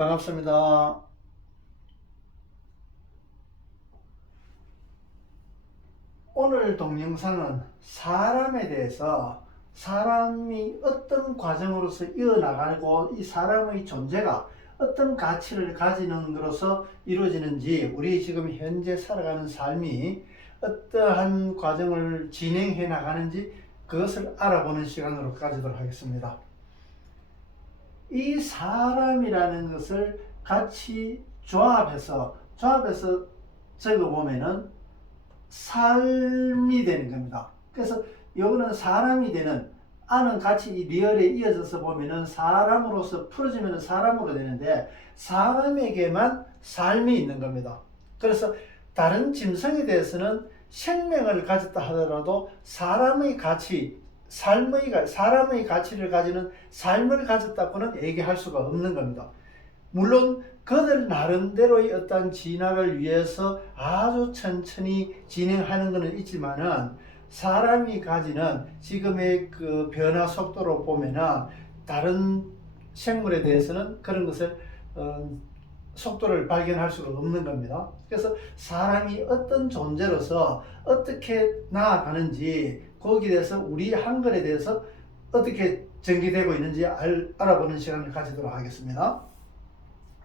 반갑습니다. 오늘 동영상은 사람에 대해서 사람이 어떤 과정으로서 이어나가고 이 사람의 존재가 어떤 가치를 가지는 것으로서 이루어지는지, 우리 지금 현재 살아가는 삶이 어떠한 과정을 진행해 나가는지 그것을 알아보는 시간으로 가지도록 하겠습니다. 이 사람이라는 것을 같이 조합해서 적어보면은 삶이 되는 겁니다. 그래서 이거는 사람이 되는, 아는 같이 이 리얼에 이어져서 보면은 사람으로서 풀어지면 사람으로 되는데, 사람에게만 삶이 있는 겁니다. 그래서 다른 짐승에 대해서는 생명을 가졌다 하더라도 사람의 가치, 사람의 가치를 가지는 삶을 가졌다고는 얘기할 수가 없는 겁니다. 물론 그들 나름대로의 어떤 진화를 위해서 아주 천천히 진행하는 것은 있지만은, 사람이 가지는 지금의 그 변화 속도로 보면은 다른 생물에 대해서는 그런 것을 속도를 발견할 수가 없는 겁니다. 그래서 사람이 어떤 존재로서 어떻게 나아가는지, 거기에 대해서 우리 한글에 대해서 어떻게 전개되고 있는지 알아보는 시간을 가지도록 하겠습니다.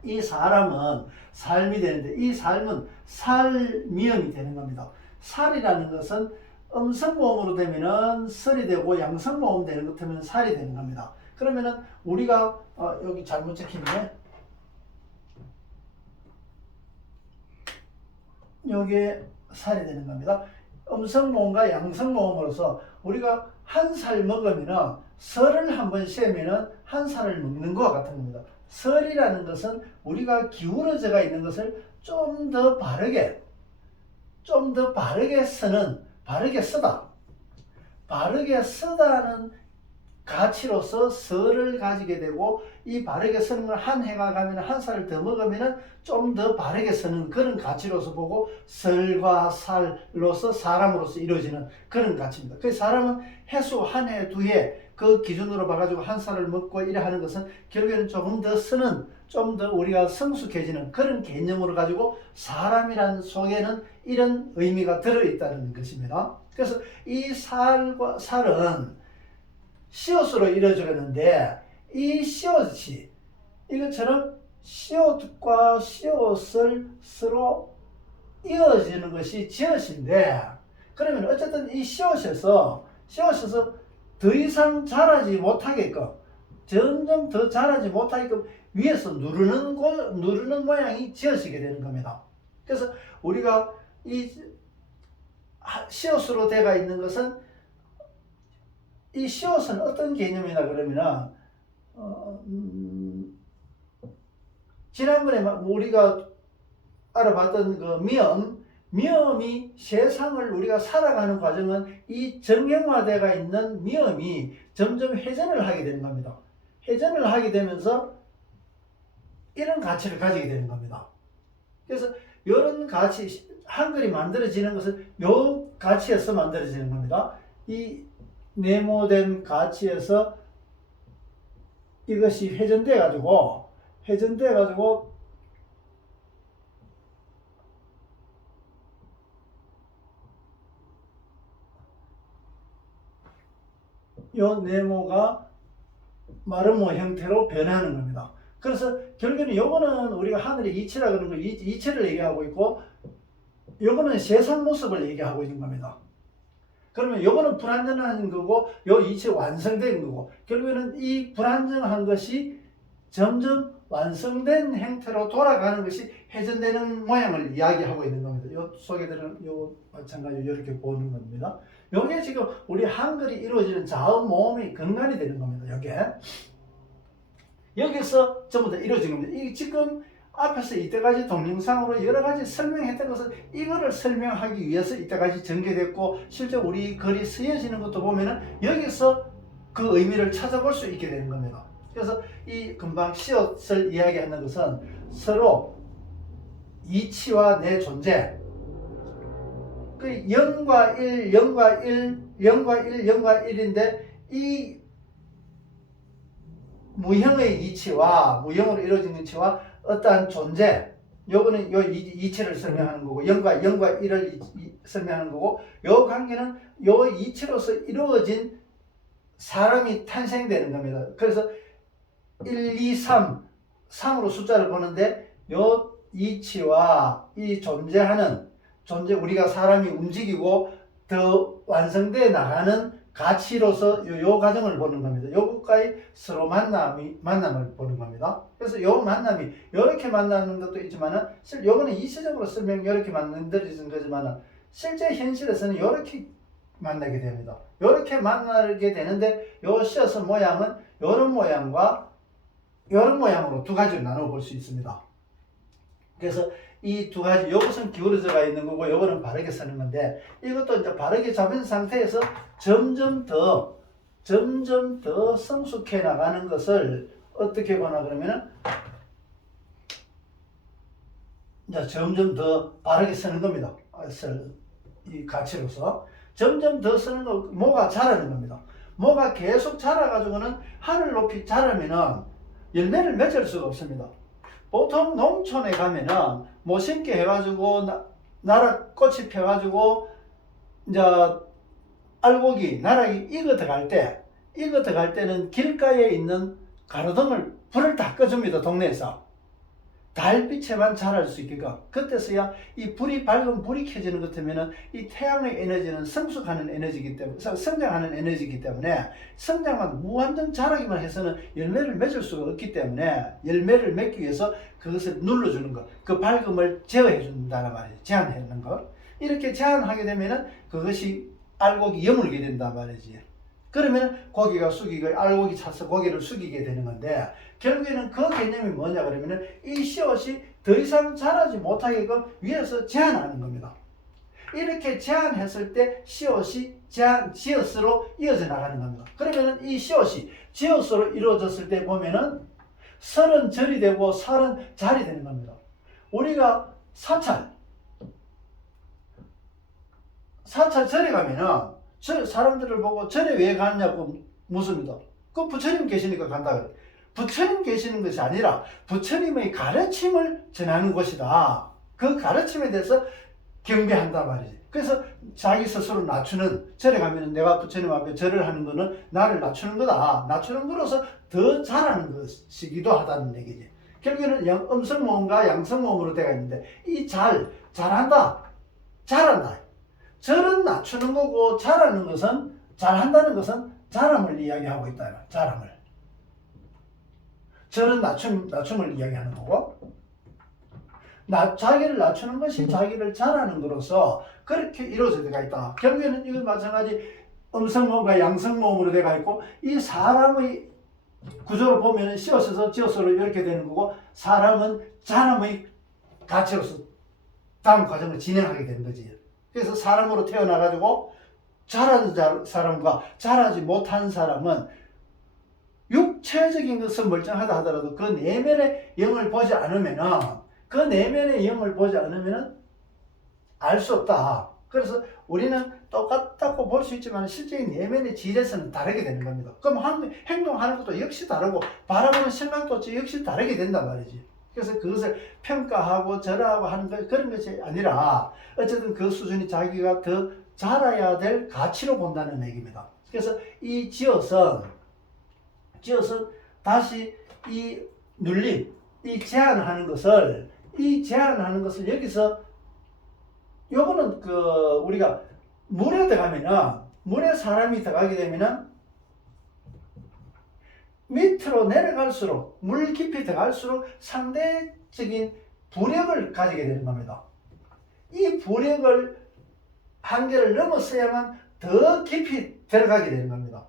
이 사람은 삶이 되는데, 이 삶은 살미음이 되는 겁니다. 살이라는 것은 음성모음으로 되면은 설이 되고, 양성모음 되는 것 하면 살이 되는 겁니다. 그러면은 우리가 여기 잘못 적힌네, 여기에 살이 되는 겁니다. 음성모음과 양성모음으로서 우리가 한 살 먹으면은 설을 한번 세면은 한 살을 먹는 것과 같은 겁니다. 설이라는 것은 우리가 기울어져가 있는 것을 좀 더 바르게 쓰는, 바르게 쓰다는 가치로서 설을 가지게 되고, 이 바르게 쓰는 걸 한 해가 가면 한 살을 더 먹으면 좀 더 바르게 쓰는 그런 가치로서 보고, 설과 살로서 사람으로서 이루어지는 그런 가치입니다. 그 사람은 해수 한 해, 두 해 그 기준으로 봐가지고 한 살을 먹고 이래 하는 것은 결국에는 조금 더 쓰는, 좀 더 우리가 성숙해지는 그런 개념으로 가지고 사람이라는 속에는 이런 의미가 들어있다는 것입니다. 그래서 이 살과 살은 시옷으로 이루어지는데, 이 시옷이 이것처럼 시옷과 시옷을 서로 이어지는 것이 지엇인데, 그러면 어쨌든 이 시옷에서 더 이상 자라지 못하게끔, 점점 더 자라지 못하게끔 위에서 누르는 모양이 지어지게 되는 겁니다. 그래서 우리가 이 시옷으로 되어 있는 것은, 이 시옷은 어떤 개념이냐 그러면은 지난번에 우리가 알아봤던 그 미음이 세상을 우리가 살아가는 과정은 이 정형화되어 있는 미음이 점점 회전을 하게 되는 겁니다. 회전을 하게 되면서 이런 가치를 가지게 되는 겁니다. 그래서 이런 가치, 한글이 만들어지는 것은 이 가치에서 만들어지는 겁니다. 이 네모된 가치에서 이것이 회전돼 가지고 이 네모가 마름모 형태로 변하는 겁니다. 그래서 결국에는 이거는 우리가 하늘의 이치라 그러는 거, 이치를 얘기하고 있고, 이거는 세상 모습을 얘기하고 있는 겁니다. 그러면 이거는 불안정한 거고, 요 이치 완성된 거고, 결국에는 이 불안정한 것이 점점 완성된 형태로 돌아가는 것이 회전되는 모양을 이야기하고 있는 겁니다. 요 속에 들은 요 마찬가지로 이렇게 보는 겁니다. 요게 지금 우리 한글이 이루어지는 자음 모음의 근간이 되는 겁니다. 여기서 전부 다 이루어진 겁니다. 이 지금 앞에서 이때까지 동영상으로 여러 가지 설명했던 것은 이거를 설명하기 위해서 이때까지 전개됐고, 실제 우리 글이 쓰여지는 것도 보면은 여기서 그 의미를 찾아볼 수 있게 되는 겁니다. 그래서 이 금방 시옷을 이야기하는 것은 서로 이치와 내 존재, 그 0과 1, 0과 1, 0과 1, 0과 1인데, 이 무형의 이치와 무형으로 이루어진 이치와 어떠한 존재, 요거는 요 이치를 설명하는 거고, 영과 일을 설명하는 거고, 요 관계는 요 이치로서 이루어진 사람이 탄생되는 겁니다. 그래서 1, 2, 3으로 숫자를 보는데 요 이치와 이 존재, 우리가 사람이 움직이고 더 완성되어 나가는 가치로서 요 과정을 보는 겁니다. 요것과의 서로 만남을 보는 겁니다. 그래서 요 만남이 이렇게 만나는 것도 있지만은 요거는 이치적으로 설명 이렇게 만들어진 거지만은 실제 현실에서는 이렇게 만나게 됩니다. 이렇게 만나게 되는데 요 시어서 모양은 이런 모양과 이런 모양으로 두 가지로 나눠 볼 수 있습니다. 그래서 이 두 가지, 요것은 기울어져가 있는 거고 요거는 바르게 서는 건데, 이것도 이제 바르게 잡은 상태에서 점점 더 성숙해 나가는 것을 어떻게 보나 그러면은, 이제 점점 더 바르게 서는 겁니다. 이 가치로서 점점 더 서는 거, 모가 자라는 겁니다. 모가 계속 자라가지고는 하늘 높이 자라면은 열매를 맺을 수가 없습니다. 보통 농촌에 가면은 뭐 심게 해가지고 나락꽃이 펴가지고 이제 알곡이 나락이 익어 들어갈 때는 길가에 있는 가로등을 불을 다 꺼줍니다. 동네에서 달빛에만 자랄 수 있게끔. 그때서야 이 밝은 불이 켜지는 것 같으면은 이 태양의 에너지는 성숙하는 에너지이기 때문에, 성장하는 에너지이기 때문에, 성장만 무한정 자라기만 해서는 열매를 맺을 수가 없기 때문에, 열매를 맺기 위해서 그것을 눌러주는 것, 그 밝음을 제어해 준다는 말이에요. 제한하는 것. 이렇게 제한하게 되면은 그것이 알곡이 여물게 된단 말이지. 그러면 고기가 알곡이 차서 고기를 숙이게 되는 건데, 결국에는 그 개념이 뭐냐 그러면은 이 씨앗이 더 이상 자라지 못하게끔 위에서 제한하는 겁니다. 이렇게 제한했을 때 씨앗이 지엇으로 이어져 나가는 겁니다. 그러면은 이 씨앗이 지엇으로 이루어졌을 때 보면은 설은 절이 되고 살은 잘이 되는 겁니다. 우리가 사찰 절에 가면은 사람들을 보고 절에 왜 가느냐고 묻습니다. 그 부처님 계시니까 간다 그래. 부처님 계시는 것이 아니라 부처님의 가르침을 전하는 곳이다. 그 가르침에 대해서 경배한단 말이지. 그래서 자기 스스로 낮추는, 절에 가면 내가 부처님 앞에 절을 하는 거는 나를 낮추는 거다. 낮추는 거로서 더 잘하는 것이기도 하다는 얘기지. 결국에는 음성모음과 양성모음으로 되어 있는데, 이 잘한다. 절은 낮추는 거고, 잘하는 것은, 잘한다는 것은 잘함을 이야기하고 있다. 잘함을. 절은 낮춤을 이야기하는 거고, 자기를 낮추는 것이 자기를 잘하는 것으로서 그렇게 이루어져 되어 있다. 결국에는 이건 마찬가지 음성모음과 양성모음으로 되어 있고, 이 사람의 구조를 보면 씨앗에서 지엇으로 이렇게 되는 거고, 사람은 잘함의 가치로서 다음 과정을 진행하게 되는 거지. 그래서 사람으로 태어나가지고 잘하는 사람과 잘하지 못한 사람은 육체적인 것은 멀쩡하다 하더라도 그 내면의 영을 보지 않으면은, 알 수 없다. 그래서 우리는 똑같다고 볼 수 있지만 실제 내면의 질에서는 다르게 되는 겁니다. 그럼 행동하는 것도 역시 다르고 바라보는 생각도 역시 다르게 된단 말이지. 그래서 그것을 평가하고 절하고 하는 그런 것이 아니라 어쨌든 그 수준이 자기가 더 자라야 될 가치로 본다는 얘기입니다. 그래서 이 지엇은 다시 이 눌림, 이 제한하는 것을 여기서, 요거는 우리가 물에 들어가면은, 물에 사람이 들어가게 되면은 밑으로 내려갈수록, 물 깊이 들어갈수록 상대적인 부력을 가지게 되는 겁니다. 이 부력을 한계를 넘었어야만 더 깊이 들어가게 되는 겁니다.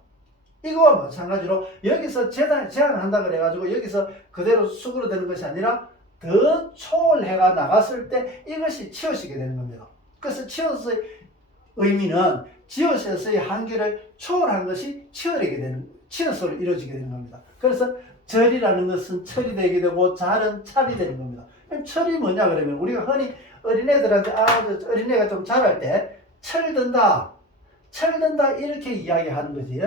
이거와 마찬가지로 여기서 제한한다 그래가지고 여기서 그대로 수그러드는 것이 아니라 더 초월해가 나갔을 때 이것이 치엇이게 되는 겁니다. 그래서 치엇의 의미는 지엇에서의 한계를 초월한 것이 치엇으로 이루어지게 되는 겁니다. 그래서 절이라는 것은 철이 되게 되고 잘은 찰이 되는 겁니다. 철이 뭐냐 그러면 우리가 흔히 어린애들한테 어린애가 좀 자랄 때 철든다 이렇게 이야기하는 거지.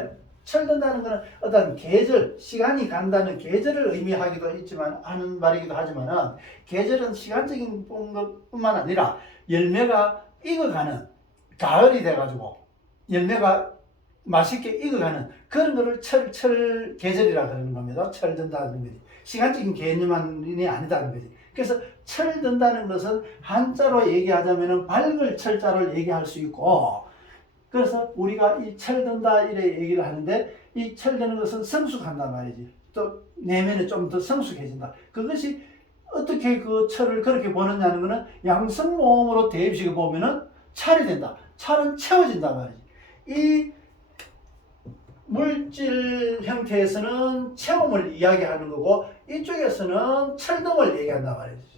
철든다는 것은 어떤 계절, 시간이 간다는 계절을 의미하기도 있지만 하는 말이기도 하지만은 계절은 시간적인 것뿐만 아니라 열매가 익어가는 가을이 돼가지고 열매가 맛있게 익어가는 그런 거를 철 계절이라 그러는 겁니다. 철든다는 거지. 시간적인 개념이 아니다는 거지. 그래서 철든다는 것은 한자로 얘기하자면은 밝을 철자를 얘기할 수 있고, 그래서 우리가 이 철든다 이래 얘기를 하는데, 이 철드는 것은 성숙한단 말이지. 또 내면에 좀 더 성숙해진다. 그것이 어떻게 그 철을 그렇게 보느냐는 것은 양성모음으로 대입식을 보면은 찰이 된다. 찰은 채워진단 말이지. 이 물질 형태에서는 체험을 이야기하는 거고, 이쪽에서는 철등을 얘기한단 말이죠.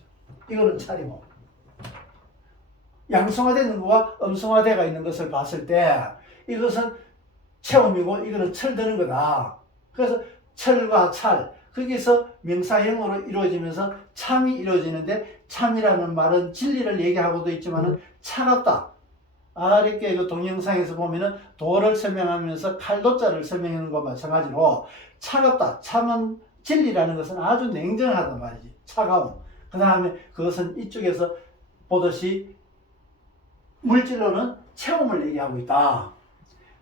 이거는 찰이고, 양성화되는 것과 음성화되어 있는 것을 봤을 때 이것은 체험이고 이거는 철드는 거다. 그래서 철과 찰, 거기서 명사형으로 이루어지면서 참이 이루어지는데, 참이라는 말은 진리를 얘기하고도 있지만은 차갑다. 이렇게 그 동영상에서 보면은 도를 설명하면서 칼도자를 설명하는 것과 마찬가지로 차갑다. 참은 진리라는 것은 아주 냉정하단 말이지. 차가움. 그 다음에 그것은 이쪽에서 보듯이 물질로는 체험을 얘기하고 있다.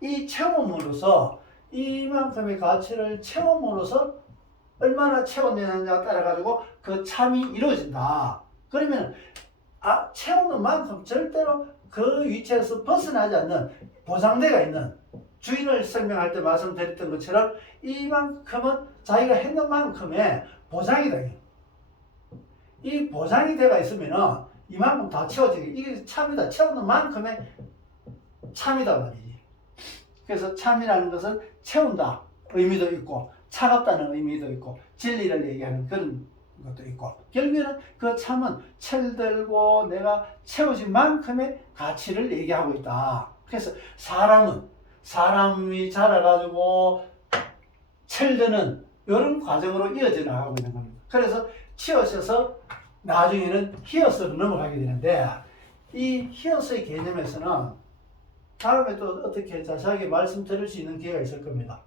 이 체험으로서 이만큼의 가치를 체험으로서 얼마나 체험되느냐에 따라 가지고 그 참이 이루어진다. 그러면 체험한 만큼 절대로 그 위치에서 벗어나지 않는 보장대가 있는, 주인을 설명할 때 말씀드렸던 것처럼 이만큼은 자기가 했는 만큼의 보장이다. 이 보장이 되어 있으면은 이만큼 다 채워지게, 이게 참이다. 채우는 만큼의 참이다 말이지. 그래서 참이라는 것은 채운다 의미도 있고, 차갑다는 의미도 있고, 진리를 얘기하는 그런 것도 있고, 결국에는 그 참은 철들고 내가 채워진 만큼의 가치를 얘기하고 있다. 그래서 사람이 자라가지고 철드는 이런 과정으로 이어져 나가고 있는 겁니다. 그래서 치어셔서 나중에는 히어스로 넘어가게 되는데, 이 히어스의 개념에서는 다음에 또 어떻게 자세하게 말씀드릴 수 있는 기회가 있을 겁니다.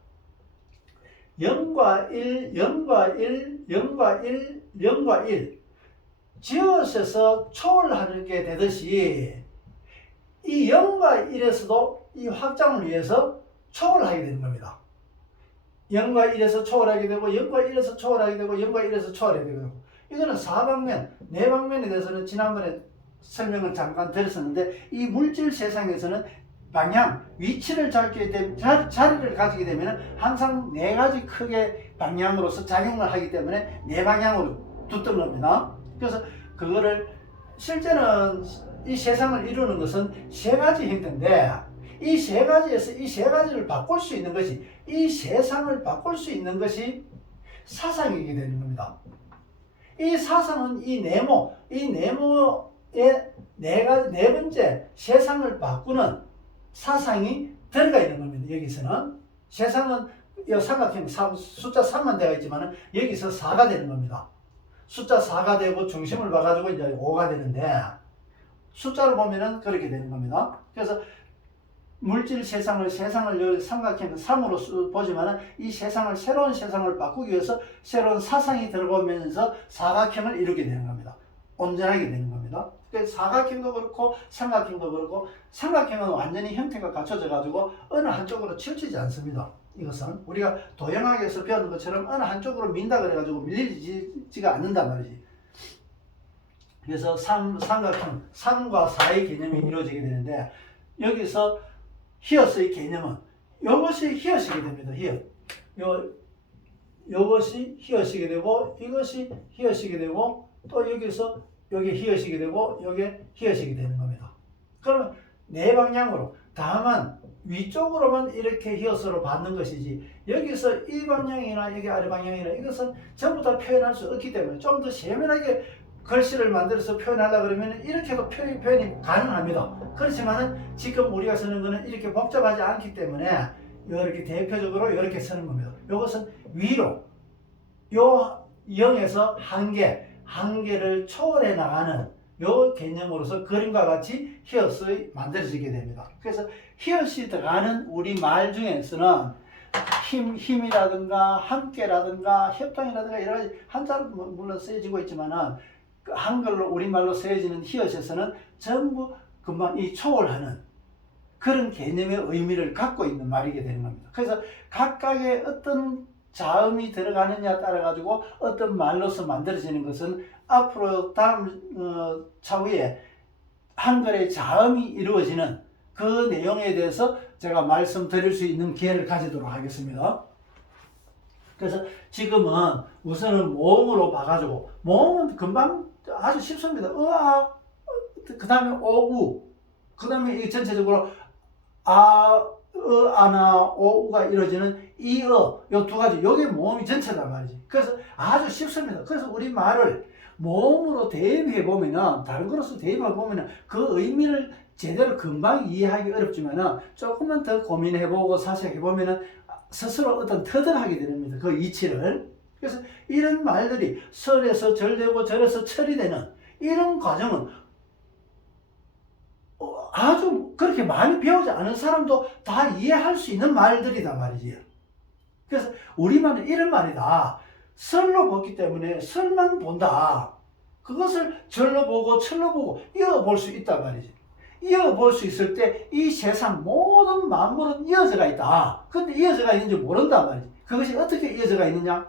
0과 1, 0과 1, 0과 1, 0과 1 지어서 초월하게 되듯이 이 0과 1에서도 이 확장을 위해서 초월하게 되는 겁니다. 0과 1에서 초월하게 되고, 0과 1에서 초월하게 되고, 0과 1에서 초월하게 되고, 이거는 사방면, 내방면에 대해서는 지난번에 설명을 잠깐 드렸었는데, 이 물질 세상에서는 방향, 위치를 잡게 되면, 자리를 가지게 되면 항상 네 가지 크게 방향으로서 작용을 하기 때문에 네 방향으로 뒀던 겁니다. 그래서 그거를 실제는 이 세상을 이루는 것은 세 가지 형태인데, 이 세 가지에서 이 세 가지를 바꿀 수 있는 것이, 이 세상을 바꿀 수 있는 것이 사상이게 되는 겁니다. 이 사상은 이 네모의 네 번째 세상을 바꾸는 사상이 들어가 있는 겁니다. 여기서는 세상은 삼각형 숫자 3만 되어 있지만 여기서 4가 되는 겁니다. 숫자 4가 되고 중심을 봐가지고 이제 5가 되는데, 숫자로 보면은 그렇게 되는 겁니다. 그래서 물질 세상을 삼각형 3으로 보지만 이 세상을, 새로운 세상을 바꾸기 위해서 새로운 사상이 들어오면서 사각형을 이루게 되는 겁니다. 온전하게 되는 겁니다. 그래서 사각형도 그렇고 삼각형도 그렇고, 삼각형은 완전히 형태가 갖춰져 가지고 어느 한쪽으로 치우치지 않습니다. 이것은 우리가 도형학에서 배우는 것처럼 어느 한쪽으로 민다 그래 가지고 밀리지가 않는단 말이지. 그래서 삼각형 3과 4의 개념이 이루어지게 되는데, 여기서 히어스의 개념은 이것이 히어시게 됩니다. 이것이 히어시게 되고, 이것이 히어시게 되고, 또 여기서 여기 히어시게 되고, 여기 히어시게 되는 겁니다. 그러면 네 방향으로, 다만 위쪽으로만 이렇게 히어스로 받는 것이지, 여기서 이 방향이나 여기 아래 방향이나 이것은 전부 다 표현할 수 없기 때문에, 좀 더 세밀하게 글씨를 만들어서 표현하려고 그러면 이렇게도 표현이 가능합니다. 그렇지만은 지금 우리가 쓰는 거는 이렇게 복잡하지 않기 때문에 이렇게 대표적으로 이렇게 쓰는 겁니다. 이것은 위로, 요 0에서 한계를 초월해 나가는 요 개념으로서 그림과 같이 히어스 만들어지게 됩니다. 그래서 히어시 들어가는 우리 말 중에서는 힘이라든가 함께라든가 협동이라든가 여러 가지 한자로 물론 쓰여지고 있지만은 그 한글로 우리말로 쓰여지는 히읗에서는 전부 금방 이 초월하는 그런 개념의 의미를 갖고 있는 말이게 되는 겁니다. 그래서 각각의 어떤 자음이 들어가느냐에 따라 가지고 어떤 말로서 만들어지는 것은 앞으로 다음 차후에 한글의 자음이 이루어지는 그 내용에 대해서 제가 말씀드릴 수 있는 기회를 가지도록 하겠습니다. 그래서 지금은 우선은 모음으로 봐가지고, 모음은 금방 아주 쉽습니다. 으아, 그 다음에 오우, 그 다음에 이 전체적으로 아, 아나, 오우가 이루어지는 이, 요 두 가지, 요게 모음이 전체단 말이지. 그래서 아주 쉽습니다. 그래서 우리 말을 모음으로 대입해 보면은, 다른 거로서 대입해 보면은 그 의미를 제대로 금방 이해하기 어렵지만은 조금만 더 고민해보고 사색해보면은 스스로 어떤 터득하게 됩니다. 그 이치를. 그래서 이런 말들이 설에서 절되고 절에서 철이 되는 이런 과정은 아주 그렇게 많이 배우지 않은 사람도 다 이해할 수 있는 말들이단 말이지. 그래서 우리말은 이런 말이다. 설로 보기 때문에 설만 본다. 그것을 절로 보고 철로 보고 이어볼 수 있단 말이지. 이어볼 수 있을 때 이 세상 모든 만물은 이어져가 있다. 근데 이어져가 있는지 모른단 말이지. 그것이 어떻게 이어져가 있느냐?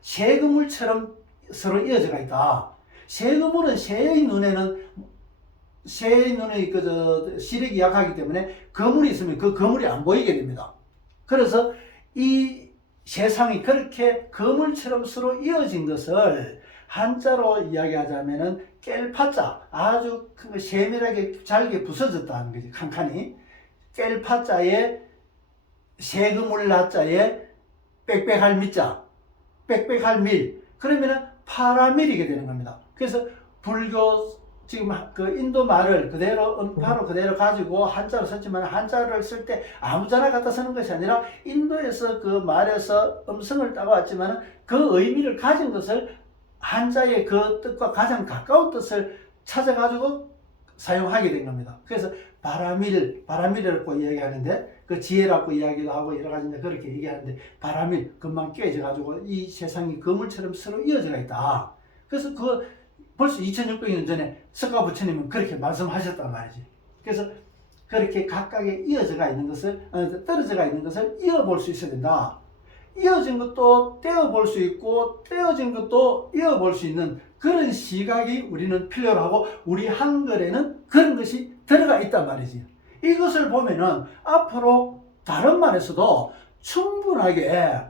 새그물처럼 서로 이어져가 있다. 새그물은 새의 눈에 시력이 약하기 때문에 거물이 있으면 그 거물이 안 보이게 됩니다. 그래서 이 세상이 그렇게 거물처럼 서로 이어진 것을 한자로 이야기하자면은 깰파자, 아주 세밀하게 잘게 부서졌다는 거지. 칸칸이 깰파자에 세그물 나자에 빽빽할 미자, 빽빽할 밀, 그러면은 파라밀이게 되는 겁니다. 그래서 불교 지금 그 인도 말을 그대로 음파로 그대로 가지고 한자로 썼지만 한자를 쓸 때 아무자나 갖다 쓰는 것이 아니라 인도에서 그 말에서 음성을 따와왔지만 그 의미를 가진 것을 한자의 그 뜻과 가장 가까운 뜻을 찾아가지고 사용하게 된 겁니다. 그래서 바라밀이라고 이야기하는데 그 지혜라고 이야기도 하고 여러 가지인데 그렇게 얘기하는데 바라밀 금방 깨져가지고 이 세상이 그물처럼 서로 이어져가 있다. 그래서 그 벌써 2600년 전에 석가 부처님은 그렇게 말씀하셨단 말이지. 그래서 그렇게 각각의 이어져가 있는 것을 떨어져가 있는 것을 이어볼 수 있어야 된다. 이어진 것도 떼어볼 수 있고 떼어진 것도 이어볼 수 있는 그런 시각이 우리는 필요로 하고 우리 한글에는 그런 것이 들어가 있단 말이지. 이것을 보면은 앞으로 다른 말에서도 충분하게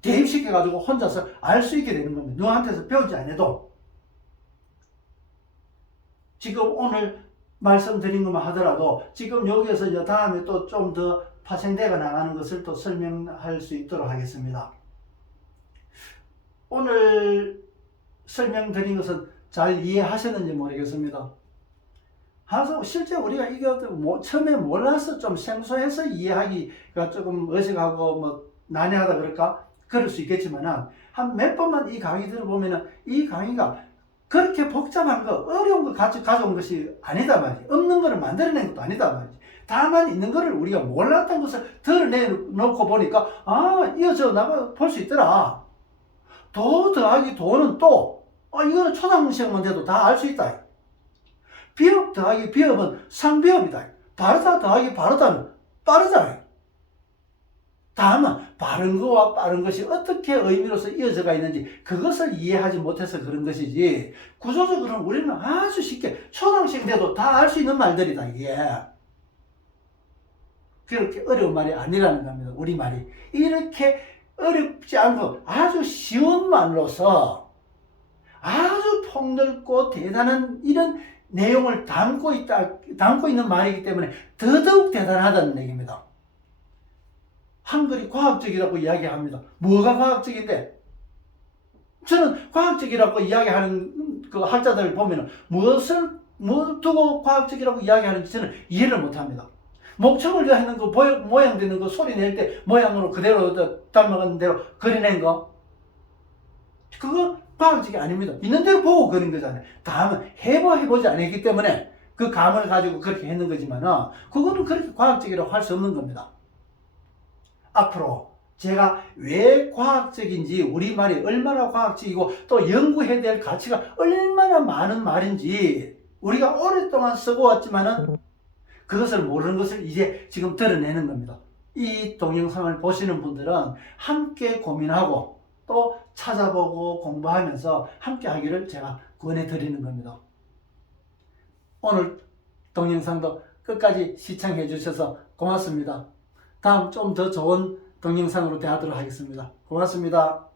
대입시켜 가지고 혼자서 알 수 있게 되는 겁니다. 누구한테서 배우지 않아도. 지금 오늘 말씀드린 것만 하더라도 지금 여기에서 이제 다음에 또 좀 더 파생되어 나가는 것을 또 설명할 수 있도록 하겠습니다. 오늘 설명드린 것은 잘 이해하셨는지 모르겠습니다. 항상 실제 우리가 이거 처음에 몰라서 좀 생소해서 이해하기가 조금 어색하고 뭐 난해하다 그럴까? 그럴 수 있겠지만 한 몇 번만 이 강의 들어보면 이 강의가 그렇게 복잡한 거, 어려운 거 가져온 것이 아니다 말이지. 없는 거를 만들어낸 것도 아니다 말이지. 다만 있는 거를 우리가 몰랐던 것을 드러내놓고 보니까 이어져 나가 볼 수 있더라. 도 더하기 도는 또 이거는 초등학생만 돼도 다 알 수 있다. 비읍 더하기 비읍은 상비읍이다. 바르다 더하기 바르다는 빠르다. 다만 바른 거와 빠른 것이 어떻게 의미로서 이어져가 있는지 그것을 이해하지 못해서 그런 것이지 구조적으로는 우리는 아주 쉽게 초등학생 돼도 다 알 수 있는 말들이다 이게. 그렇게 어려운 말이 아니라는 겁니다. 우리말이 이렇게 어렵지 않고 아주 쉬운 말로서 아주 폭넓고 대단한 이런 내용을 담고 있는 말이기 때문에 더더욱 대단하다는 얘기입니다. 한글이 과학적이라고 이야기합니다. 뭐가 과학적인데? 저는 과학적이라고 이야기하는 그 학자들을 보면 뭐 두고 과학적이라고 이야기하는지 저는 이해를 못합니다. 목청을 하는 거, 모양 되는 거, 소리 낼 때 모양으로 그대로 닮아가는 대로 그려낸 거. 그거 과학적이 아닙니다. 있는 대로 보고 그린 거잖아요. 다만 해보지 않았기 때문에 그 감을 가지고 그렇게 했는 거지만 그거는 그렇게 과학적이라고 할 수 없는 겁니다. 앞으로 제가 왜 과학적인지, 우리말이 얼마나 과학적이고 또 연구해야 될 가치가 얼마나 많은 말인지 우리가 오랫동안 쓰고 왔지만은 그것을 모르는 것을 이제 지금 드러내는 겁니다. 이 동영상을 보시는 분들은 함께 고민하고 또 찾아보고 공부하면서 함께 하기를 제가 권해 드리는 겁니다. 오늘 동영상도 끝까지 시청해 주셔서 고맙습니다. 다음 좀 더 좋은 동영상으로 대하도록 하겠습니다. 고맙습니다.